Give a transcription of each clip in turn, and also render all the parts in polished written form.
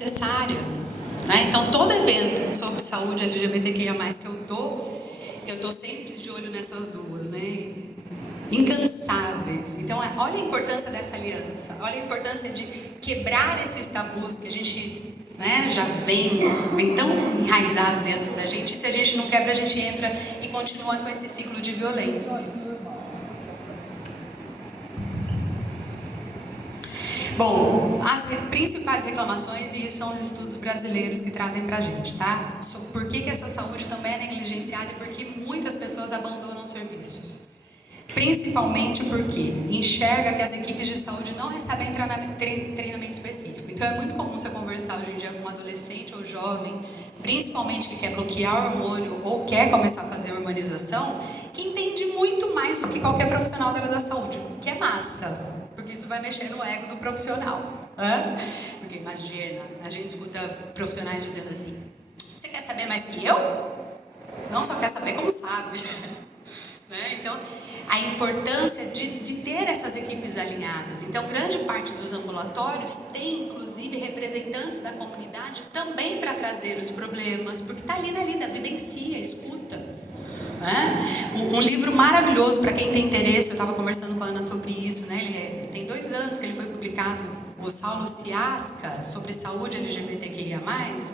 necessária, né? Então, todo evento sobre saúde LGBTQIA+, que eu tô sempre de olho nessas duas, né? Incansáveis. Então, olha a importância dessa aliança, olha a importância de quebrar esses tabus que a gente, né, já vem tão enraizado dentro da gente. E se a gente não quebra, a gente entra e continua com esse ciclo de violência. Bom, as principais reclamações, e isso são os estudos brasileiros que trazem pra gente, tá? Por que essa saúde também é negligenciada e por que muitas pessoas abandonam serviços. Principalmente porque enxerga que as equipes de saúde não recebem treinamento específico. Então é muito comum você conversar hoje em dia com um adolescente ou jovem, principalmente que quer bloquear o hormônio ou quer começar a fazer hormonização, que entende muito mais do que qualquer profissional da área da saúde, o que é massa. Porque isso vai mexer no ego do profissional. Porque imagina, a gente escuta profissionais dizendo assim: você quer saber mais que eu? Não só quer saber como sabe. Né? Então, a importância de ter essas equipes alinhadas. Então, grande parte dos ambulatórios tem, inclusive, representantes da comunidade também para trazer os problemas, porque está ali na lida, vivencia, escuta. Um livro maravilhoso para quem tem interesse, eu estava conversando com a Ana sobre isso, né? Ele tem 2 anos que ele foi publicado, o Saulo Ciasca, sobre saúde LGBTQIA+,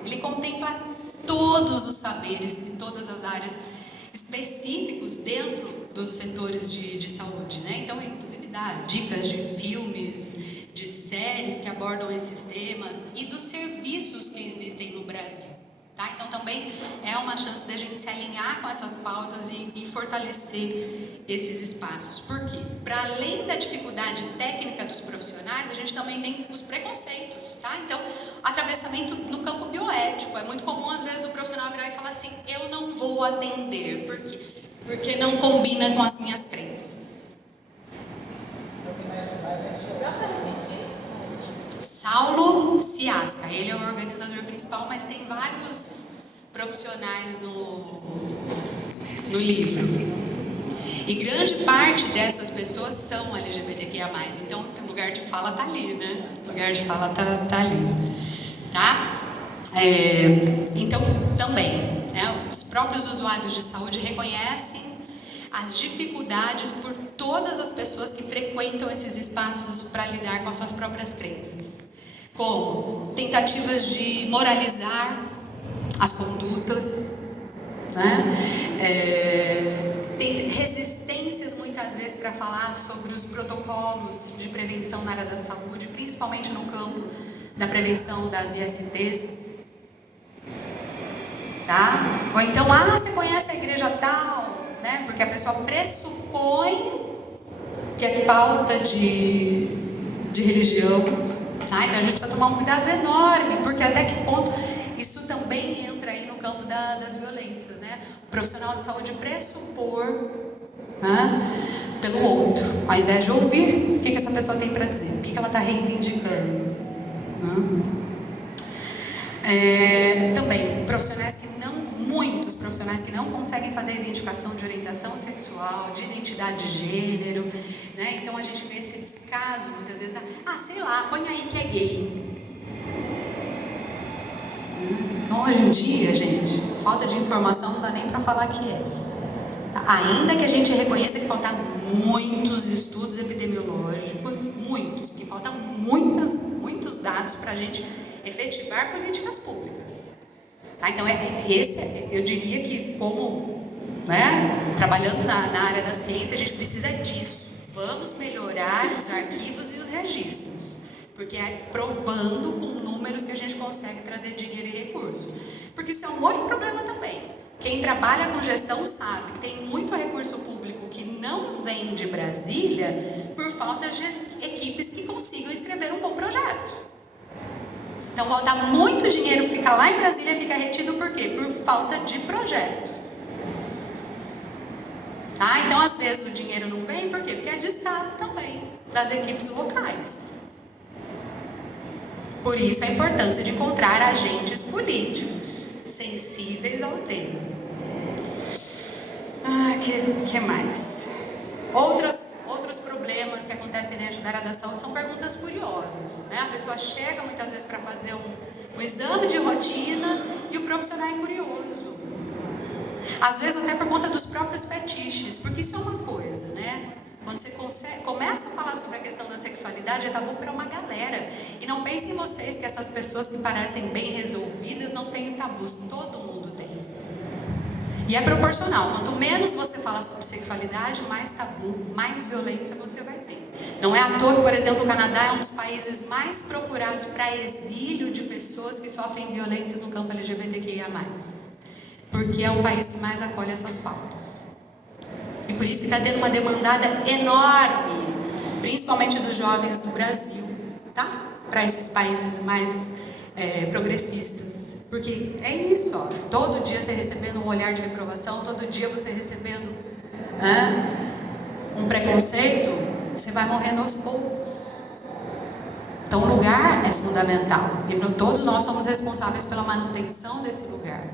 ele contempla todos os saberes e todas as áreas específicos dentro dos setores de saúde, né? Então, inclusive dá dicas de filmes, de séries que abordam esses temas e dos serviços que existem no Brasil. Tá? Então também é uma chance da gente se alinhar com essas pautas e fortalecer esses espaços. Por quê? Para além da dificuldade técnica dos profissionais, a gente também tem os preconceitos, tá? Então, atravessamento no campo bioético. É muito comum, às vezes, o profissional virar e falar assim: eu não vou atender. Por quê? Porque não combina com as minhas crenças. Saulo Ciasca, ele é o organizador principal, mas tem vários profissionais no livro. E grande parte dessas pessoas são LGBTQIA+. Então, o lugar de fala tá ali, né? O lugar de fala tá ali. Tá? Então, também, né, os próprios usuários de saúde reconhecem as dificuldades por todas as pessoas que frequentam esses espaços para lidar com as suas próprias crenças, como tentativas de moralizar as condutas, né? Tem resistências muitas vezes para falar sobre os protocolos de prevenção na área da saúde, principalmente no campo da prevenção das ISTs, tá? Ou então, você conhece a igreja tal? Né? Porque a pessoa pressupõe que é falta de religião, tá? Então a gente precisa tomar um cuidado enorme, porque até que ponto isso também entra aí no campo das violências, né? O profissional de saúde pressupor, né, pelo outro, ao invés de ouvir o que essa pessoa tem para dizer, o que ela está reivindicando. Também muitos profissionais que não conseguem fazer a identificação de orientação sexual, de identidade de gênero, né? Então a gente vê esse descaso muitas vezes, sei lá, põe aí que é gay. Então hoje em dia, gente, falta de informação não dá nem para falar que é. Tá? Ainda que a gente reconheça que faltam muitos estudos epidemiológicos, muitos, porque faltam muitos dados para a gente efetivar políticas públicas. Tá? Então, eu diria que como, né, trabalhando na área da ciência, a gente precisa disso. Vamos melhorar os arquivos e os registros, porque é provando com números que a gente consegue trazer dinheiro e recurso. Porque isso é um outro problema também. Quem trabalha com gestão sabe que tem muito recurso público que não vem de Brasília por falta de equipes que consigam escrever um bom projeto. Então, volta muito dinheiro, fica lá em Brasília e fica retido por quê? Por falta de projeto. Tá? Então, às vezes, o dinheiro não vem, por quê? Porque é descaso também das equipes locais. Por isso, a importância de encontrar agentes políticos sensíveis ao tema. Que mais? Outros problemas que acontecem dentro da área da saúde são perguntas curiosas, né? A pessoa chega muitas vezes para fazer O exame de rotina e o profissional é curioso. Às vezes até por conta dos próprios fetiches, porque isso é uma coisa, né? Quando você começa a falar sobre a questão da sexualidade, é tabu para uma galera. E não pensem em vocês que essas pessoas que parecem bem resolvidas não têm tabus. Todo mundo tem. E é proporcional. Quanto menos você fala sobre sexualidade, mais tabu, mais violência você vai ter. Não é à toa que, por exemplo, o Canadá é um dos países mais procurados para exílio de pessoas que sofrem violências no campo LGBTQIA+. Porque é o país que mais acolhe essas pautas. E por isso que está tendo uma demandada enorme, principalmente dos jovens do Brasil, tá? Para esses países mais progressistas. Porque é isso, ó. Todo dia você recebendo um olhar de reprovação, todo dia você recebendo um preconceito, você vai morrendo aos poucos. Então o lugar é fundamental. E todos nós somos responsáveis pela manutenção desse lugar.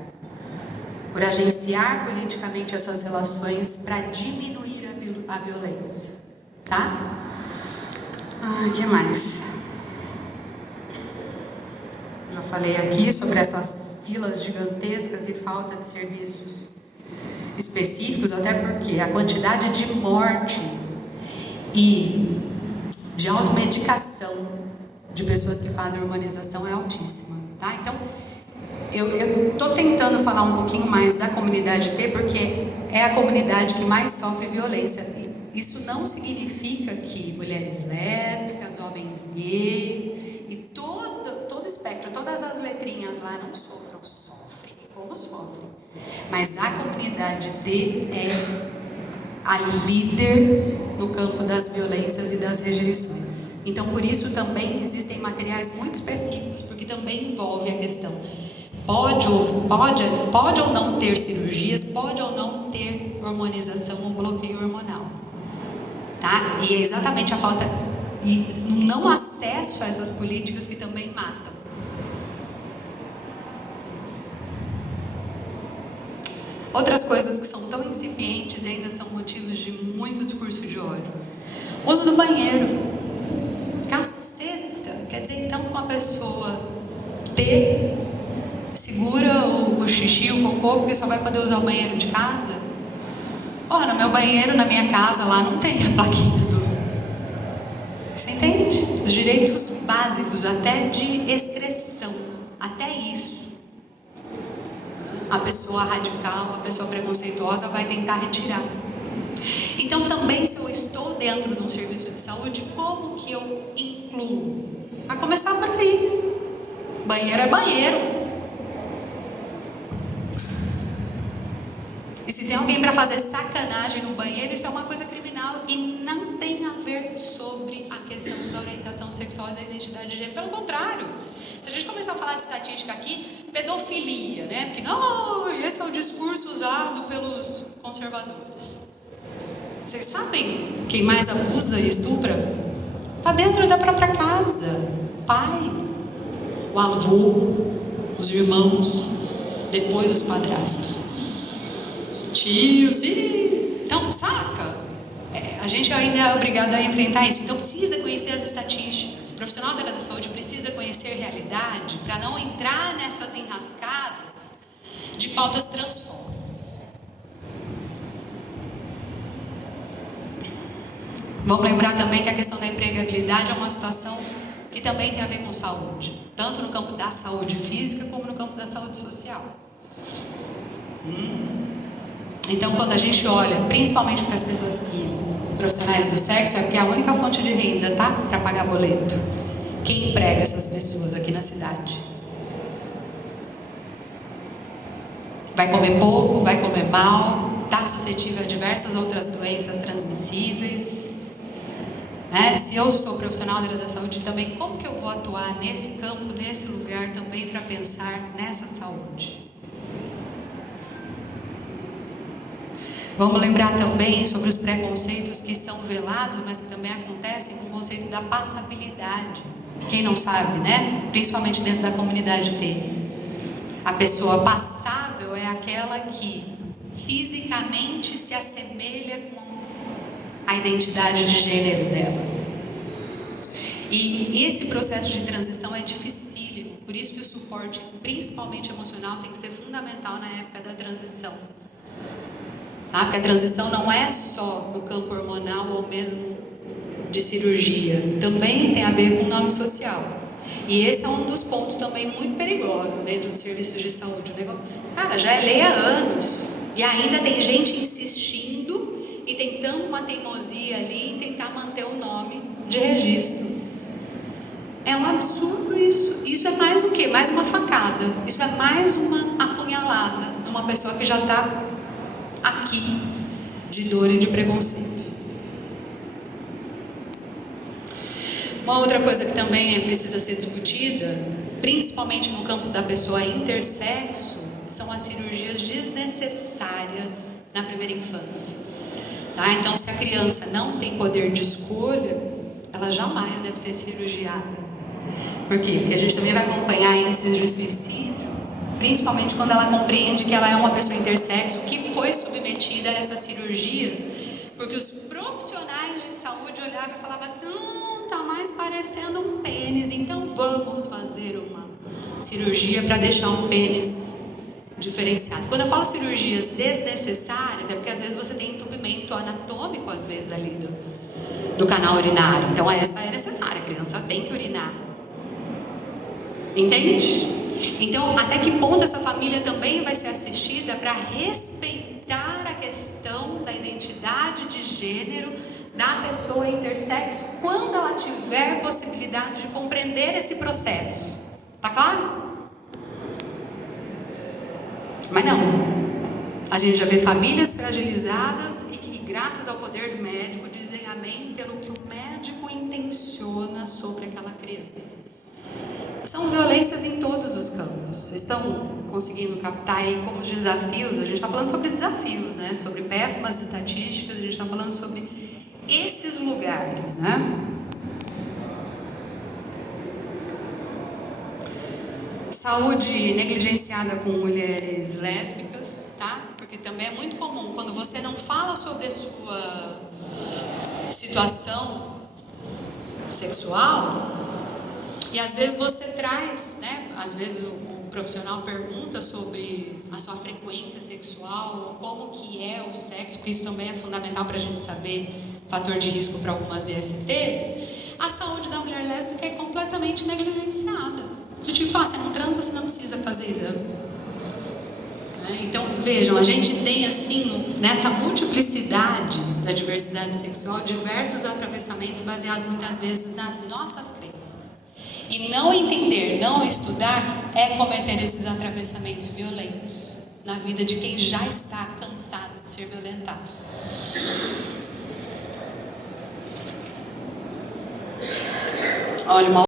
Por agenciar politicamente essas relações para diminuir a violência, tá? O que mais? Já falei aqui sobre essas filas gigantescas e falta de serviços específicos, até porque a quantidade de morte e de automedicação de pessoas que fazem hormonização é altíssima, tá? Então, eu estou tentando falar um pouquinho mais da comunidade T, porque é a comunidade que mais sofre violência. Isso não significa que mulheres lésbicas, homens gays e todo espectro, todas as letrinhas lá não sofram. Sofrem, e como sofrem. Mas a comunidade T é a líder no campo das violências e das rejeições. Então, por isso também existem materiais muito específicos, porque também envolve a questão pode ou não ter cirurgias, pode ou não ter hormonização ou bloqueio hormonal, tá? E é exatamente a falta e não acesso a essas políticas que também matam. Outras coisas que são tão incipientes e ainda são motivos de muito discurso de ódio. O uso do banheiro. Caceta! Quer dizer então que uma pessoa segura o xixi, o cocô, porque só vai poder usar o banheiro de casa? Porra, no meu banheiro, na minha casa, lá não tem a plaquinha do... Você entende? Os direitos básicos, até de excreção, até isso. A pessoa radical, a pessoa preconceituosa vai tentar retirar. Então também, se eu estou dentro de um serviço de saúde, como que eu incluo? A começar por aí. Banheiro é banheiro. E se tem alguém para fazer sacanagem no banheiro, isso é uma coisa criminal e não tem a ver sobre a questão da orientação sexual e da identidade de gênero. Pelo contrário, se a gente começar a falar de estatística aqui, pedofilia, né? Porque não, esse é o discurso usado pelos conservadores. Vocês sabem quem mais abusa e estupra? Está dentro da própria casa. O pai, o avô, os irmãos, depois os padrastos. Tios, então, saca? A gente ainda é obrigado a enfrentar isso. Então precisa conhecer as estatísticas. O profissional da área da saúde precisa conhecer a realidade para não entrar nessas enrascadas de pautas transfóbicas. Vamos lembrar também que a questão da empregabilidade é uma situação que também tem a ver com saúde, tanto no campo da saúde física como no campo da saúde social. Então, quando a gente olha, principalmente para as pessoas profissionais do sexo, é porque é a única fonte de renda, tá? Para pagar boleto. Quem emprega essas pessoas aqui na cidade? Vai comer pouco, vai comer mal, está suscetível a diversas outras doenças transmissíveis. Se eu sou profissional da área da saúde também, como que eu vou atuar nesse campo, nesse lugar também para pensar nessa saúde? Vamos lembrar também sobre os preconceitos que são velados, mas que também acontecem com o conceito da passabilidade. Quem não sabe, né? Principalmente dentro da comunidade T. A pessoa passável é aquela que fisicamente se assemelha com a identidade de gênero dela. E esse processo de transição é dificílimo, Por isso que o suporte, principalmente emocional, tem que ser fundamental na época da transição. Tá? Porque a transição não é só no campo hormonal ou mesmo de cirurgia, também tem a ver com o nome social. E esse é um dos pontos também muito perigosos dentro de serviços de saúde. Cara, já é lei há anos e ainda tem gente insistindo e tentando uma teimosia ali em tentar manter o nome de registro. É um absurdo isso. Isso é mais o quê? Mais uma facada. Isso é mais uma apunhalada de uma pessoa que já está aqui de dor e de preconceito. Uma outra coisa que também precisa ser discutida, principalmente no campo da pessoa intersexo, são as cirurgias desnecessárias na primeira infância. Tá? Então, se a criança não tem poder de escolha, ela jamais deve ser cirurgiada. Por quê? Porque a gente também vai acompanhar índices de suicídio, principalmente quando ela compreende que ela é uma pessoa intersexo que foi submetida a essas cirurgias, porque os profissionais de saúde olhavam e falavam assim: tá mais parecendo um pênis, então vamos fazer uma cirurgia para deixar um pênis diferenciado. Quando eu falo cirurgias desnecessárias, é porque às vezes você tem entupimento anatômico, às vezes ali do canal urinário. Então essa é necessária, a criança tem que urinar. Entende? Então, até que ponto essa família também vai ser assistida para respeitar a questão da identidade de gênero da pessoa intersexo quando ela tiver possibilidade de compreender esse processo. Tá claro? Mas não. A gente já vê famílias fragilizadas e que, graças ao poder do médico, dizem amém pelo que o médico intenciona sobre aquela criança. São violências em todos os campos. Vocês estão conseguindo captar aí como os desafios? A gente está falando sobre desafios, né? Sobre péssimas estatísticas, a gente está falando sobre esses lugares, né? Saúde negligenciada com mulheres lésbicas, tá? Porque também é muito comum, quando você não fala sobre a sua situação sexual, e às vezes você traz, né? Às vezes o profissional pergunta sobre a sua frequência sexual, como que é o sexo, porque isso também é fundamental para a gente saber, fator de risco para algumas ISTs. A saúde da mulher lésbica é completamente negligenciada. De tipo, você não transa, você não precisa fazer exame. Então, vejam, a gente tem assim, nessa multiplicidade da diversidade sexual, diversos atravessamentos baseados muitas vezes nas nossas crenças. E não entender, não estudar, é cometer esses atravessamentos violentos na vida de quem já está cansado de ser violentado. Olha, uma